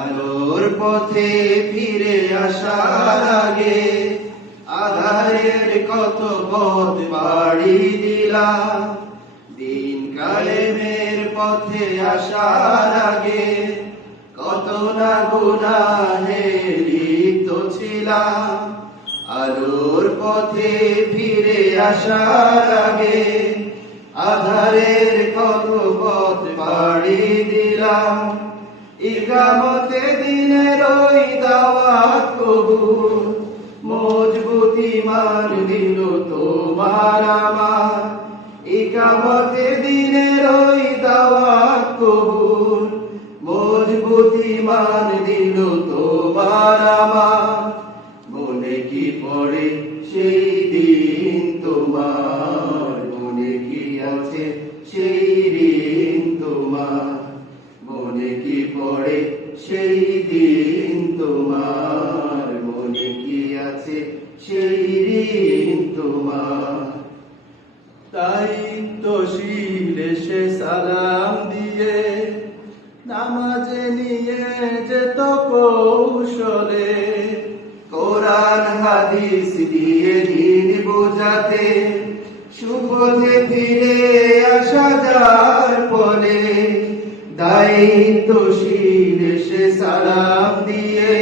আলোর পথে ফিরে আসার আগে আধারের কত পথ বাড়ি দিলা দিন কালেমের পথে আসার আগে কত না গুনাহে লিপ্ত ছিলাম। আলোর পথে ফিরে আসার আগে আধারের কত পথ বাড়ি দিলাম। ইকামতে দিনের ওই দাওয়াত কবুল। মজবুতি মান দিল তোমার আমার। ইকামতে দিনে রই দাওয়াত কবুল। মজবুতি মান দিল তোমার পড়ে সেই দিন তোমার মনে কি আছে? সেই দিন তোমার। তাই তো সে সালাম দিয়ে নামাজে নিয়ে যেত কৌশলে। কোরআন, হাদিস দিয়ে দিন বোঝাতে সুপথে ফিরে আসা যার দায়িত্বশীল সে সালাম দিয়ে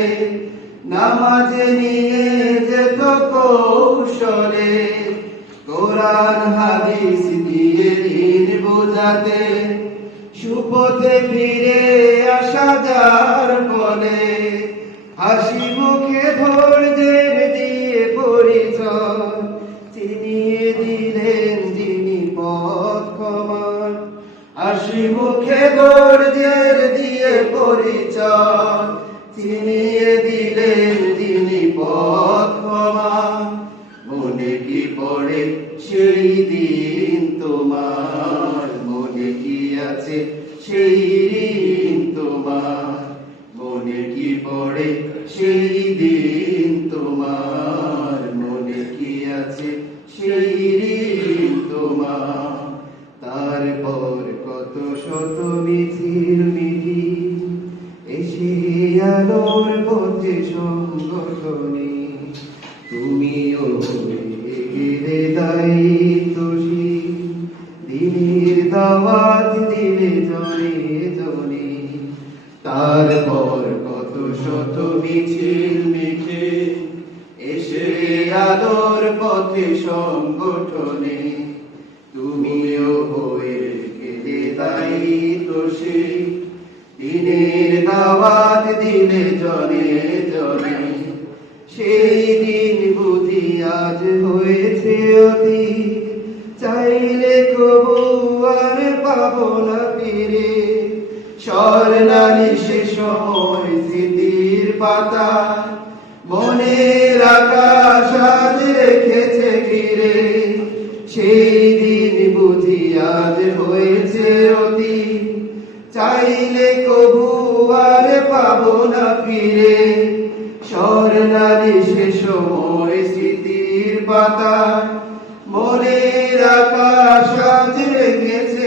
নামাজে নিয়ে যেত কৌশলে, কোরআন, হাদিস দিয়ে দিন বোঝাতে, সুপথে ফিরে আসা যার বলে, হাসি মুখে ধৈর্যের পরিচয়। দিলেন মনে কি পড়ে সেই দিন তোমার? মনে কি আছে সেই ঋণ তোমার? মনে কি পড়ে সেই দিন তোমার? মনে কি আছে সেই ঋণ তোমার? তারপর কত শত মিছিল সংগঠনে তুমিও দায়িত্বশী দিনের দাওয়াত দিলে জনে জনে, তারপর কত শত মিছিল মিঠে এসে আলোর পথে সংগঠনে, তুমিও হয়ে গেলে দায়িত্বশী দিনের দাওয়াত দিলে জনে জনে সেই দিন বুঝি আজ হয়েছে অতি চাইলে কবু আর পাবো না ফিরে। স্বর্ণালী সময় স্মৃতির পাতা। মনের আকাশ আজ রেখেছে ঘিরে। সেই দিন বুঝি আজ হয়েছে অতি চাইলে কবু আর পাবো না ফিরে। স্বর্ণালী সে সময় স্মৃতির পাতা। মনের আকাশ আজ রেখেছে